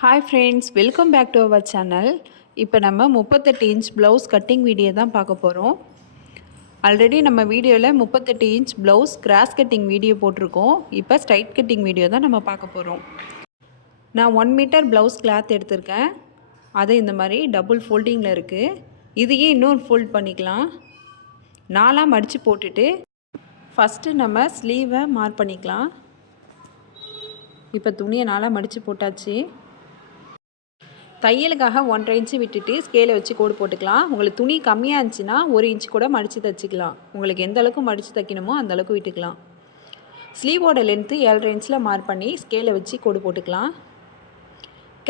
Hi friends, welcome back to our channel. இப்போ நம்ம 38 inch blouse cutting video தான் பார்க்க போகிறோம். ஆல்ரெடி நம்ம வீடியோவில் 38 inch blouse cross cutting video போட்டிருக்கோம். இப்போ ஸ்ட்ரைட் கட்டிங் வீடியோ தான் நம்ம பார்க்க போகிறோம். நான் 1 மீட்டர் ப்ளவுஸ் கிளாத் எடுத்திருக்கேன். அது இந்த மாதிரி டபுள் ஃபோல்டிங்கில் இருக்குது. இதையே இன்னொரு ஃபோல்ட் பண்ணிக்கலாம். 4ஆக மடித்து போட்டுட்டு ஃபஸ்ட்டு நம்ம ஸ்லீவை மார்க் பண்ணிக்கலாம். இப்போ துணியை 4ஆக மடித்து போட்டாச்சு. தையலுக்காக 1.5 இன்ச்சு விட்டுட்டு ஸ்கேலை வச்சு கோடு போட்டுக்கலாம். உங்களுக்கு துணி கம்மியாக இருந்துச்சுன்னா 1 இன்ச்சு கூட மடித்து தைச்சிக்கலாம். உங்களுக்கு எந்த அளவுக்கு மடித்து தைக்கணுமோ அந்த அளவுக்கு விட்டுக்கலாம். ஸ்லீவோட லென்த்து 7.5 இன்ச்சில் மார்க் பண்ணி ஸ்கேலை வச்சு கோடு போட்டுக்கலாம்.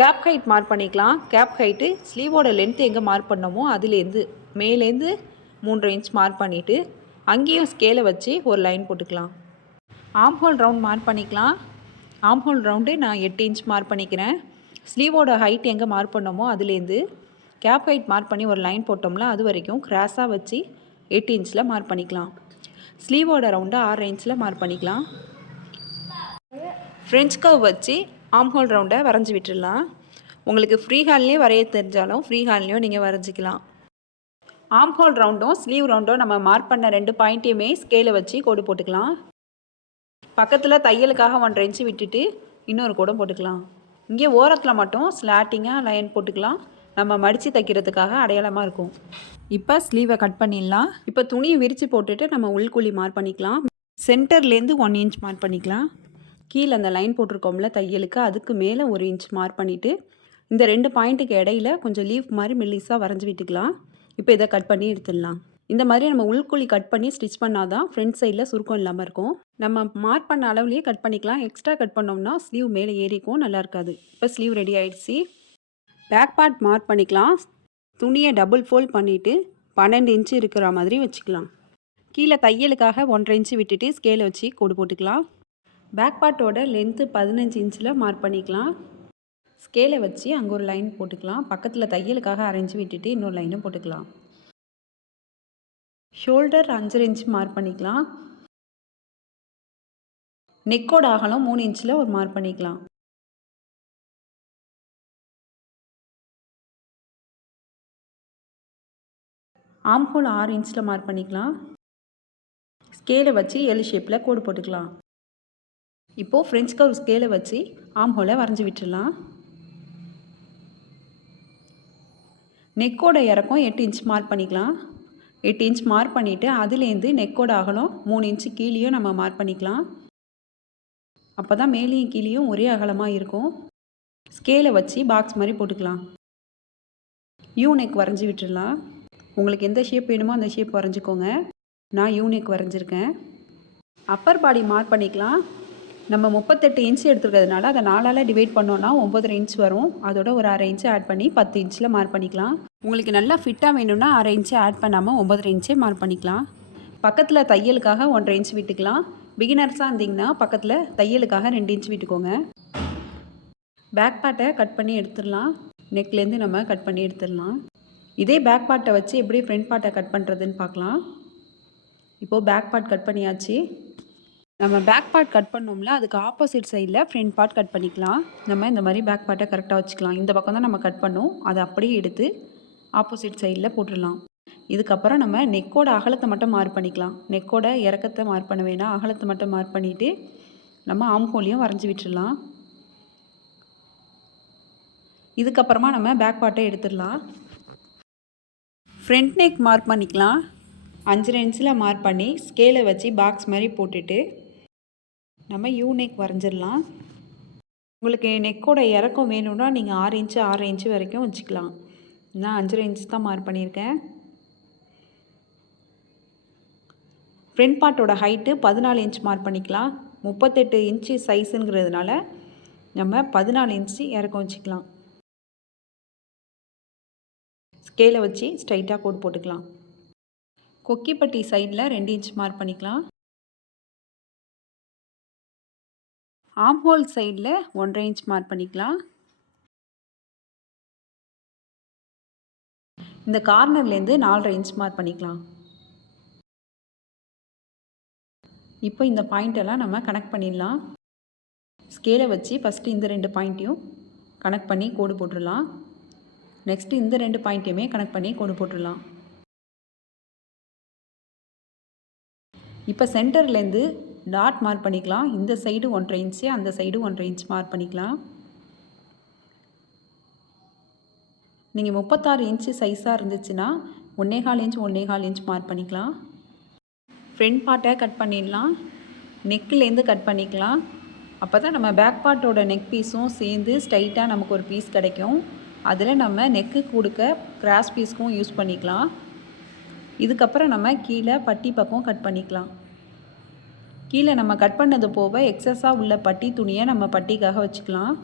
கேப் ஹைட் மார்க் பண்ணிக்கலாம். கேப் ஹைட்டு ஸ்லீவோட லென்த்து எங்கே மார்க் பண்ணோமோ அதுலேருந்து மேலேருந்து 3.5 இன்ச் மார்க் பண்ணிவிட்டு அங்கேயும் ஸ்கேலை வச்சு ஒரு லைன் போட்டுக்கலாம். ஆம் ஹோல் ரவுண்ட் மார்க் பண்ணிக்கலாம். ஆம் ஹோல் ரவுண்டு நான் 8 இன்ச் மார்க் பண்ணிக்கிறேன். ஸ்லீவோட ஹைட் எங்கே மார்க் பண்ணோமோ அதுலேருந்து கேப் ஹைட் மார்க் பண்ணி ஒரு லைன் போட்டோம்ல அது வரைக்கும் கிராஸாக வச்சு 8 இன்ச்சில் மார்க் பண்ணிக்கலாம். ஸ்லீவோட ரவுண்டை 6 இன்ச்சில் மார்க் பண்ணிக்கலாம். ஃப்ரெஞ்ச் கர்வ் வச்சு ஆம் ஹோல் ரவுண்டை வரைஞ்சி விட்டுடலாம். உங்களுக்கு ஃப்ரீ ஹேண்ட்லேயே வரைய தெரிஞ்சாலும் ஃப்ரீ ஹேண்ட்லேயும் நீங்கள் வரைஞ்சிக்கலாம். ஆம் ஹோல் ரவுண்டும் ஸ்லீவ் ரவுண்டும் நம்ம மார்க் பண்ண 2 பாயிண்ட்டையுமே ஸ்கேலை வச்சு கோடு போட்டுக்கலாம். பக்கத்தில் தையலுக்காக 1.5 இன்ச்சு விட்டுட்டு இன்னொரு கோடும் போட்டுக்கலாம். இங்கே ஓரத்தில் மட்டும் ஸ்லாட்டிங்காக லைன் போட்டுக்கலாம். நம்ம மடித்து தைக்கிறதுக்காக அடையாளமாக இருக்கும். இப்போ ஸ்லீவை கட் பண்ணிடலாம். இப்போ துணியை விரித்து போட்டுட்டு நம்ம உள்குழி மார்க் பண்ணிக்கலாம். சென்டர்லேருந்து 1 இன்ச் மார்க் பண்ணிக்கலாம். கீழே அந்த லைன் போட்டிருக்கோம்ல தையலுக்கு அதுக்கு மேலே 1 இன்ச் மார்க் பண்ணிவிட்டு இந்த 2 பாயிண்ட்டுக்கு இடையில கொஞ்சம் லீஃப் மாதிரி மெல்லிஸாக வரைஞ்சி விட்டுக்கலாம். இப்போ இதை கட் பண்ணி எடுத்துடலாம். இந்த மாதிரி நம்ம உள்குழி கட் பண்ணி ஸ்டிச் பண்ணால் தான் ஃப்ரண்ட் சைடில் சுருக்கம் இல்லாமல் இருக்கும். நம்ம மார்க் பண்ண அளவுலேயே கட் பண்ணிக்கலாம். எக்ஸ்ட்ரா கட் பண்ணோம்னா ஸ்லீவ் மேலே ஏறிக்கும், நல்லா இருக்காது. இப்போ ஸ்லீவ் ரெடி ஆகிடுச்சு. பேக் பார்ட் மார்க் பண்ணிக்கலாம். துணியை டபுள் ஃபோல்ட் பண்ணிவிட்டு 12 இன்ச்சு இருக்கிற மாதிரி வச்சுக்கலாம். கீழே தையலுக்காக 1.5 இன்ச்சு விட்டுட்டு ஸ்கேலை வச்சு கோடு போட்டுக்கலாம். பேக் பார்ட்டோட லென்த்து 15 இன்ச்சில் மார்க் பண்ணிக்கலாம். ஸ்கேலை வச்சு அங்கே ஒரு லைன் போட்டுக்கலாம். பக்கத்தில் தையலுக்காக 1/2 இன்ச்சு விட்டுட்டு இன்னொரு லைனும் போட்டுக்கலாம். ஷோல்டர் 5 இன்ச் மார்க் பண்ணிக்கலாம். நெக்கோட அகலம் 3 இன்ச்சில் ஒரு மார்க் பண்ணிக்கலாம். ஆம் ஹோல் 6 இன்ச்சில் மார்க் பண்ணிக்கலாம். ஸ்கேலை வச்சு எல் ஷேப்பில் கோடு போட்டுக்கலாம். இப்போது ஃப்ரெஞ்ச் கர்வ் ஸ்கேலை வச்சு ஆம் ஹோலை வரைஞ்சி விட்டுடலாம். நெக்கோட இறக்கம் 8 இன்ச் மார்க் பண்ணிக்கலாம். 8 இன்ச் மார்க் பண்ணிவிட்டு அதுலேருந்து நெக்கோட அகலம் 3 இன்ச்சு கீழேயும் நம்ம மார்க் பண்ணிக்கலாம். அப்போ தான் மேலேயும் கீழேயும் ஒரே அகலமாக இருக்கும். ஸ்கேலை வச்சு பாக்ஸ் மாதிரி போட்டுக்கலாம். யூ நெக் வரைஞ்சி விட்டுடலாம். உங்களுக்கு எந்த ஷேப் வேணுமோ அந்த ஷேப் வரைஞ்சிக்கோங்க. நான் யூ நெக் வரைஞ்சிருக்கேன். அப்பர் பாடி மார்க் பண்ணிக்கலாம். நம்ம 38 இன்ச் எடுத்துருக்கிறதுனால அதை 4ஆல் டிவைட் பண்ணோன்னா 9.5 இன்ச் வரும். அதோட ஒரு 1/2 இன்ச்சு ஆட் பண்ணி 10 இன்ச்சில் மார்க் பண்ணிக்கலாம். உங்களுக்கு நல்லா ஃபிட்டாக வேணும்னா 1/2 இன்ச்சு ஆட் பண்ணாமல் 9.5 இன்ச்சே மார்க் பண்ணிக்கலாம். பக்கத்தில் தையலுக்காக 1.5 இன்ச் விட்டுக்கலாம். பிகினர்ஸாக இருந்தீங்கன்னா பக்கத்தில் தையலுக்காக 2 இன்ச் விட்டுக்கோங்க. பேக் பார்ட்டை கட் பண்ணி எடுத்துடலாம். நெக்லேருந்து நம்ம கட் பண்ணி எடுத்துடலாம். இதே பேக் பார்ட்டை வச்சு எப்படி ஃப்ரண்ட் பார்ட்டை கட் பண்ணுறதுன்னு பார்க்கலாம். இப்போது பேக் பார்ட் கட் பண்ணியாச்சு. நம்ம பேக் பார்ட் கட் பண்ணோம்ல அதுக்கு ஆப்போசிட் சைடில் ஃப்ரண்ட் பார்ட் கட் பண்ணிக்கலாம். நம்ம இந்த மாதிரி பேக் பார்ட்டை கரெக்டாக வச்சுக்கலாம். இந்த பக்கம் தான் நம்ம கட் பண்ணோம், அதை அப்படியே எடுத்து ஆப்போசிட் சைடில் போட்டுடலாம். இதுக்கப்புறம் நம்ம நெக்கோட அகலத்தை மட்டும் மார்க் பண்ணிக்கலாம். நெக்கோட இறக்கத்தை மார்க் பண்ண வேணாம், அகலத்தை மட்டும் மார்க் பண்ணிவிட்டு நம்ம ஆம் ஹோலையும் வரைஞ்சி விட்டுடலாம். இதுக்கப்புறமா நம்ம பேக் பார்ட்டை எடுத்துடலாம். ஃப்ரண்ட் நெக் மார்க் பண்ணிக்கலாம். 5 இன்ச்சில் மார்க் பண்ணி ஸ்கேலை வச்சு பாக்ஸ் மாதிரி போட்டுட்டு நம்ம யூ நெக் வரைஞ்சிடலாம். உங்களுக்கு நெக்கோட இறக்கம் வேணும்னா நீங்கள் 6 இன்ச்சு வரைக்கும் வச்சுக்கலாம். நான் 5 இன்ச் தான் மார்க் பண்ணியிருக்கேன். ஃப்ரண்ட் பார்ட்டோட ஹைட்டு 14 இன்ச் மார்க் பண்ணிக்கலாம். 38 இன்ச்சு சைஸுங்கிறதுனால நம்ம 14 இன்ச்சு இறக்கம் வச்சுக்கலாம். ஸ்கேலை வச்சு ஸ்ட்ரைட்டாக கோட் போட்டுக்கலாம். கொக்கிப்பட்டி சைடில் 2 இன்ச் மார்க் பண்ணிக்கலாம். ஆம் ஹோல் சைடில் 1.5 இன்ச் மார்க் பண்ணிக்கலாம். இந்த கார்னர்லேருந்து 4.5 இன்ச் மார்க் பண்ணிக்கலாம். இப்போ இந்த பாயிண்டெல்லாம் நம்ம கனெக்ட் பண்ணிடலாம். ஸ்கேலை வச்சு ஃபஸ்ட்டு இந்த 2 பாயிண்ட்டையும் கனெக்ட் பண்ணி கோடு போட்டுடலாம். நெக்ஸ்ட்டு இந்த 2 பாயிண்ட்டையுமே கனெக்ட் பண்ணி கோடு போட்டுடலாம். இப்போ சென்டர்லேருந்து டாட் மார்க் பண்ணிக்கலாம். இந்த சைடு 1.5 இன்ச்சு, அந்த சைடு 1.5 இன்ச் மார்க் பண்ணிக்கலாம். நீங்கள் 36 இன்ச்சு சைஸாக இருந்துச்சுன்னா 1.25 இன்ச் 1.25 இன்ச் மார்க் பண்ணிக்கலாம். ஃப்ரண்ட் பார்ட்டை கட் பண்ணிடலாம். நெக்கிலேருந்து கட் பண்ணிக்கலாம். அப்போ தான் நம்ம பேக் பார்ட்டோட நெக் பீஸும் சேர்ந்து ஸ்ட்ரைட்டாக நமக்கு ஒரு பீஸ் கிடைக்கும். அதில் நம்ம நெக்கு கொடுக்க கிராஸ் பீஸ்க்கும் யூஸ் பண்ணிக்கலாம். இதுக்கப்புறம் நம்ம கீழே பட்டி பக்கம் கட் பண்ணிக்கலாம். கீழே நம்ம கட் பண்ணது போக எக்ஸஸாக உள்ள பட்டி துணியை நம்ம பட்டிக்காக வச்சுக்கலாம்.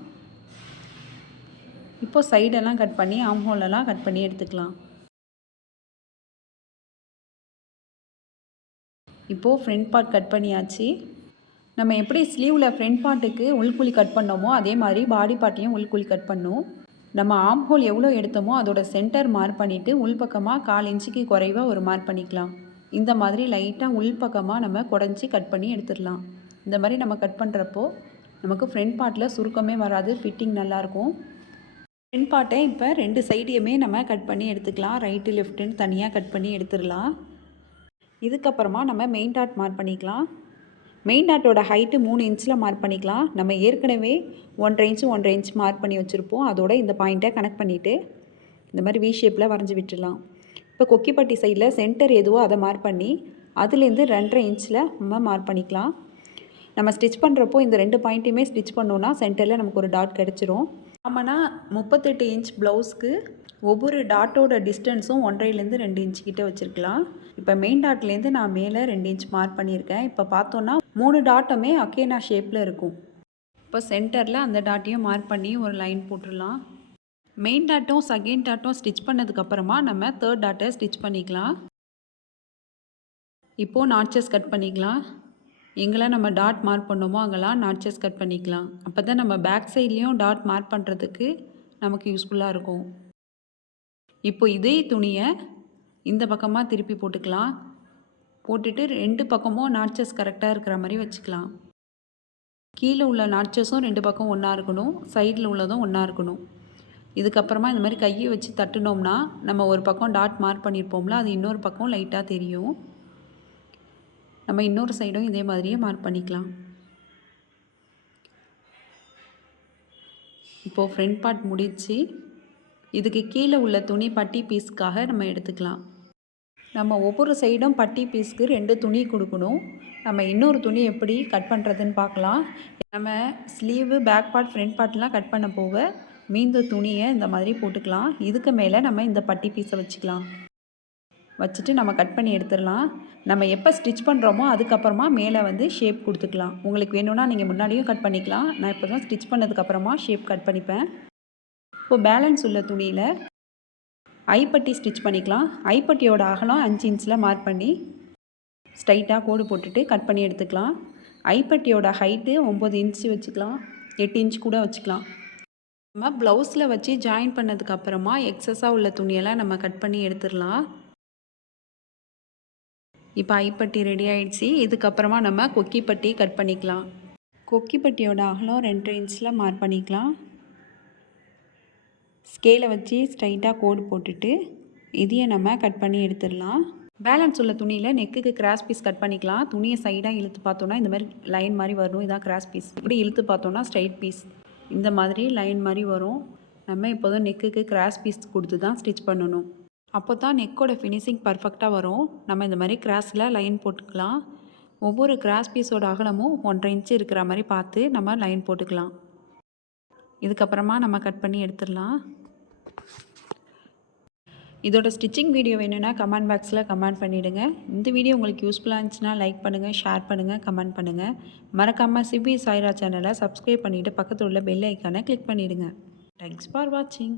இப்போது சைடெல்லாம் கட் பண்ணி ஆம்ஹோலெல்லாம் கட் பண்ணி எடுத்துக்கலாம். இப்போது ஃப்ரண்ட் பார்ட் கட் பண்ணியாச்சு. நம்ம எப்படி ஸ்லீவில் ஃப்ரண்ட் பார்ட்டுக்கு உள்குழி கட் பண்ணோமோ அதே மாதிரி பாடி பார்ட்லேயும் உள்குழி கட் பண்ணோம். நம்ம ஆம்ஹோல் எவ்வளோ எடுத்தோமோ அதோட சென்டர் மார்க் பண்ணிவிட்டு உள்பக்கமாக 1/4 இன்ச்சுக்கு குறைவாக ஒரு மார்க் பண்ணிக்கலாம். இந்த மாதிரி லைட்டாக உள்பக்கமாக நம்ம குடஞ்சி கட் பண்ணி எடுத்துடலாம். இந்த மாதிரி நம்ம கட் பண்ணுறப்போ நமக்கு ஃப்ரண்ட் பார்ட்டில் சுருக்கமே வராது, ஃபிட்டிங் நல்லாயிருக்கும். ஃப்ரண்ட் பார்ட்டை இப்போ 2 சைடையுமே நம்ம கட் பண்ணி எடுத்துக்கலாம். ரைட்டு லெஃப்ட்டுன்னு தனியாக கட் பண்ணி எடுத்துடலாம். இதுக்கப்புறமா நம்ம மெயின் டாட் மார்க் பண்ணிக்கலாம். மெயின் டாட்டோட ஹைட்டு 3 இன்ச்சில் மார்க் பண்ணிக்கலாம். நம்ம ஏற்கனவே 1.5 இன்ச்சு 1.5 இன்ச் மார்க் பண்ணி வச்சுருப்போம். அதோட இந்த பாயிண்ட்டை கனெக்ட் பண்ணிவிட்டு இந்த மாதிரி வி ஷேப்பில் வரைஞ்சி விட்டுடலாம். இப்போ கொக்கிப்பட்டி சைடில் சென்டர் எதுவோ அதை மார்க் பண்ணி அதுலேருந்து 2.5 இன்ச்சில் நம்ம மார்க் பண்ணிக்கலாம். நம்ம ஸ்டிச் பண்ணுறப்போ இந்த 2 பாயிண்ட்டையுமே ஸ்டிச் பண்ணோன்னா சென்டரில் நமக்கு ஒரு டாட் கிடச்சிரும். ஆமாண்ணா 38 இன்ச் ப்ளவுஸ்க்கு ஒவ்வொரு டாட்டோட டிஸ்டன்ஸும் 1.5லேருந்து 2 இன்ச் கிட்ட வச்சுருக்கலாம். இப்போ மெயின் டாட்லேருந்து நான் மேலே 2 இன்ச் மார்க் பண்ணியிருக்கேன். இப்போ பார்த்தோன்னா 3 டாட்டுமே அக்கேனா ஷேப்பில் இருக்கும். இப்போ சென்டரில் அந்த டாட்டையும் மார்க் பண்ணி ஒரு லைன் போட்டுடலாம். மெயின் டாட்டும் செகண்ட் டாட்டும் ஸ்டிச் பண்ணதுக்கப்புறமா நம்ம தேர்ட் டாட்டை ஸ்டிச் பண்ணிக்கலாம். இப்போது நாட்சஸ் கட் பண்ணிக்கலாம். எங்கெல்லாம் நம்ம டாட் மார்க் பண்ணோமோ அங்கெல்லாம் நாட்சஸ் கட் பண்ணிக்கலாம். அப்போ தான் நம்ம பேக் சைட்லேயும் டாட் மார்க் பண்ணுறதுக்கு நமக்கு யூஸ்ஃபுல்லாக இருக்கும். இப்போ இதே துணியை இந்த பக்கமாக திருப்பி போட்டுக்கலாம். போட்டுட்டு 2 பக்கமும் நாட்சஸ் கரெக்டாக இருக்கிற மாதிரி வச்சுக்கலாம். கீழே உள்ள நாட்சஸும் 2 பக்கம் ஒன்றா இருக்கணும், சைடில் உள்ளதும் ஒன்றா இருக்கணும். இதுக்கப்புறமா இந்த மாதிரி கையை வச்சு தட்டுனோம்னா நம்ம ஒரு பக்கம் டாட் மார்க் பண்ணியிருப்போம்ல, அது இன்னொரு பக்கம் லைட்டாக தெரியும். நம்ம இன்னொரு சைடும் இதே மாதிரியே மார்க் பண்ணிக்கலாம். இப்போது ஃப்ரண்ட் பார்ட் முடிச்சு இதுக்கு கீழே உள்ள துணி பட்டி பீஸ்க்காக நம்ம எடுத்துக்கலாம். நம்ம ஒவ்வொரு சைடும் பட்டி பீஸ்க்கு 2 துணி கொடுக்கணும். நம்ம இன்னொரு துணி எப்படி கட் பண்ணுறதுன்னு பார்க்கலாம். நம்ம ஸ்லீவு பேக் பார்ட் ஃப்ரண்ட் பார்ட்லாம் கட் பண்ண போக மீந்த துணியை இந்த மாதிரி போட்டுக்கலாம். இதுக்கு மேலே நம்ம இந்த பட்டி பீஸை வச்சுக்கலாம். வச்சுட்டு நம்ம கட் பண்ணி எடுத்துடலாம். நம்ம எப்போ ஸ்டிச் பண்ணுறோமோ அதுக்கப்புறமா மேலே வந்து ஷேப் கொடுத்துக்கலாம். உங்களுக்கு வேணும்னா நீங்கள் முன்னாடியும் கட் பண்ணிக்கலாம். நான் இப்போ தான் ஸ்டிச் பண்ணதுக்கப்புறமா ஷேப் கட் பண்ணிப்பேன். இப்போ பேலன்ஸ் உள்ள துணியில் ஐப்பட்டி ஸ்டிச் பண்ணிக்கலாம். ஐப்பட்டியோட அகலம் 5 இன்ச்சில் மார்க் பண்ணி ஸ்ட்ரைட்டாக கோடு போட்டுட்டு கட் பண்ணி எடுத்துக்கலாம். ஐப்பட்டியோட ஹைட்டு 9 இன்ச்சு வச்சுக்கலாம், 8 இன்ச் கூட வச்சுக்கலாம். நம்ம ப்ளவுஸில் வச்சு ஜாயின் பண்ணதுக்கப்புறமா எக்ஸஸாக உள்ள துணியெல்லாம் நம்ம கட் பண்ணி எடுத்துடலாம். இப்போ ஐப்பட்டி ரெடி ஆகிடுச்சு. இதுக்கப்புறமா நம்ம கொக்கிப்பட்டி கட் பண்ணிக்கலாம். கொக்கிப்பட்டியோட அகலம் 2.5 இன்ச்சில் மார்க் பண்ணிக்கலாம். ஸ்கேலை வச்சு ஸ்ட்ரைட்டாக கோடு போட்டுட்டு இதையை நம்ம கட் பண்ணி எடுத்துடலாம். பேலன்ஸ் உள்ள துணியில் நெக்குக்கு கிராஸ் பீஸ் கட் பண்ணிக்கலாம். துணியை சைடாக இழுத்து பார்த்தோன்னா இந்த மாதிரி லைன் மாதிரி வரும். இதான் கிராஸ் பீஸ். இப்படி இழுத்து பார்த்தோன்னா ஸ்ட்ரைட் பீஸ் இந்த மாதிரி லைன் மாதிரி வரும். நம்ம இப்போதும் நெக்குக்கு கிராஸ் பீஸ் கொடுத்து தான் ஸ்டிச் பண்ணணும். அப்போ தான் நெக்கோட ஃபினிஷிங் பர்ஃபெக்டாக வரும். நம்ம இந்த மாதிரி கிராஸில் லைன் போட்டுக்கலாம். ஒவ்வொரு கிராஸ் பீஸோட அகலமும் 1.5 இன்ச்சு இருக்கிற மாதிரி பார்த்து நம்ம லைன் போட்டுக்கலாம். இதுக்கப்புறமா நம்ம கட் பண்ணி எடுத்துடலாம். இதோட ஸ்டிச்சிங் வீடியோ வேணும்னா கமெண்ட் பாக்ஸில் கமெண்ட் பண்ணிவிடுங்க. இந்த வீடியோ உங்களுக்கு யூஸ்ஃபுல்லாக இருந்துச்சுன்னா லைக் பண்ணுங்கள், ஷேர் பண்ணுங்கள், கமெண்ட் பண்ணுங்கள். மறக்காமல் சிபி சாய்ரா சேனலை சப்ஸ்கிரைப் பண்ணிவிட்டு பக்கத்தில் உள்ள பெல் ஐக்கானை கிளிக் பண்ணிவிடுங்க. தேங்க்ஸ் ஃபார் வாட்சிங்.